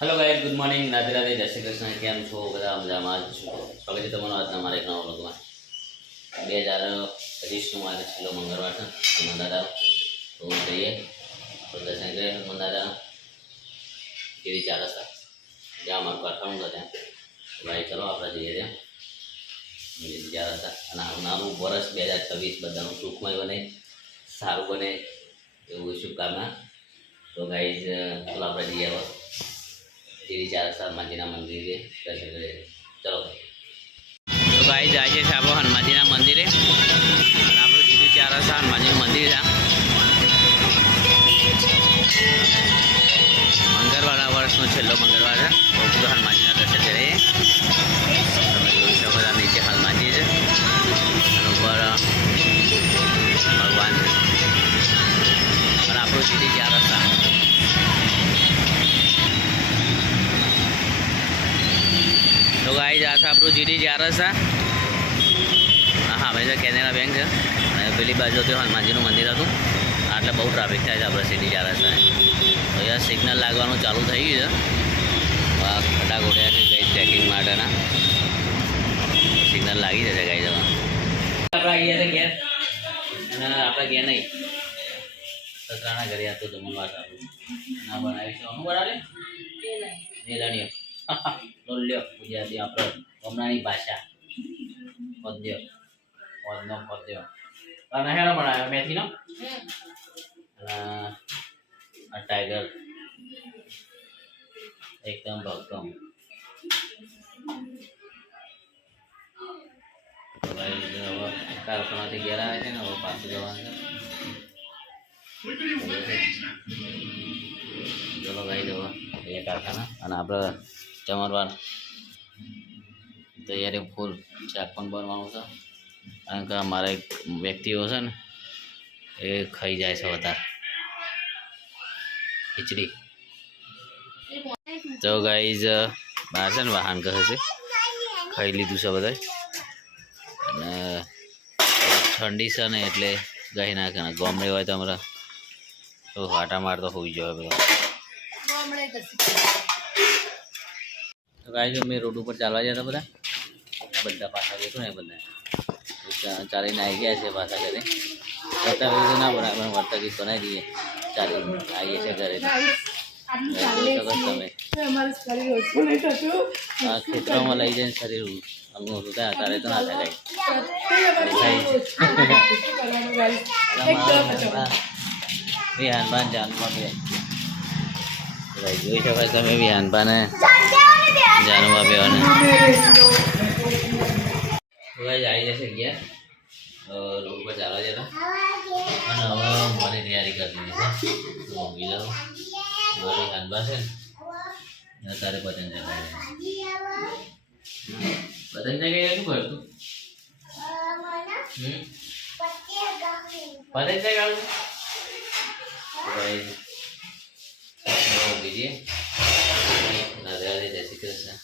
Hello guys, good morning, Radhe Radhe, जय श्री कृष्ण। केम छो બધા મજામાં જ છો? સ્વાગત છે તમારું આજના મારા એક નવા વ્લોગમાં। 2020નું આજે છેલ્લો મંગળવાર છે હનુમાન દાદા, તો જઈએ તો દર્શન કરીએ હનુમાન દાદા કેવી ચાલે છે જ્યાં અમારું કારખાનું છે ત્યાં। ભાઈ ચલો આપણે જઈએ ત્યાં ચાલે છે અને આવનારું વર્ષ 2026 બધાનું સુખમય બને, સારું બને એવું શુભકામના। તો ગાઈઝ ચલો આપણે જઈએ હવે श्री चारसा हनुमान मंदिर दर्शन करे। चलो तो गाइस आज है आप हनुमान जी मंदिर आप श्री चारसा हनुमान जी मंदिर है। मंगलवार वर्ष में छेल्लो मंगलवार है तो हनुमान जी दर्शन करे। नीचे हनुमान जी है ऊपर भगवान है और आप श्री चारसा तो गाइस आ आप जीडी चारस है। हाँ भाई सर कैनेरा बैंक है पेली बाजू तो हनुमानजी मंदिर હતું એટલે બહુ ટ્રાફિક થાય છે આપણે સીડી ચારસ તો યાર સિગ્નલ લાગવાનું ચાલુ થઈ ગયું છે। આ ખડા ગોળ્યા છે કઈ ચેકિંગ માટેના સિગ્નલ લાગી જશે ગાઈ જવા આપણે આવી ગયા ઘેર અને આપણે ઘેર નહીં સસરાના ઘરે હતો જમણવાર આપણું ના બનાવીશું અમુક બનાવે મેલાણીઓ લોલ્યો ગુજરાતી આપણે હમણાંની ભાષા પદ્ય પદનો પદ્ય અને હેરો બનાવ્યો મેથીનો આ ટાઈગર એકદમ ભક્કમ કારખાનાથી ઘેર આવે છે ને હવે પાછું જવાનું ચલો ગાઈ જવા એ કારખાના અને આપણે જમણવાર તૈયારી ફૂલ શાક પણ બનવાનું છે કારણ કે અમારા એક વ્યક્તિઓ છે ને એ ખાઈ જાય છે વધારે ખીચડી। તો ગાઈઝ બહાર છે ને વાહન કહે છે ખાઈ લીધું છે બધા અને ઠંડી છે ને એટલે ગાઈ ના કે ગામડે હોય તો અમારા તો હાટા મારતો હોઈ જાય બધા। तो गाइस અમે રોડ ઉપર ચાલવા જતા બધા પાછા દેખો ને બધા ચાલીને આવી ગયા છે પાછા ઘરે બતાવી તો ના બનાવે પણ વર્તા ગીત બનાવી દઈએ ચાલી આવીએ છે ઘરે તમે ખેતરોમાં લઈ જઈને શરીર અંગો સુધા તારે તો ના થાય વિહાનબાન જાનમાં બી જોઈ શકો તમે વિહાનબાને જાનવા બેવાને આવી જશે ગયા રોડ પર ચાલવા જતા અને હવે મને તૈયારી કરી દીધી છે ઊંઘી જાઉં મારી હાનબા છે ને તારે પતંગ ચગાવી પતંગ ચગાવી શું કરતું પતંગ ચગાવું બીજી રાધે રાધે જય શ્રી કૃષ્ણ।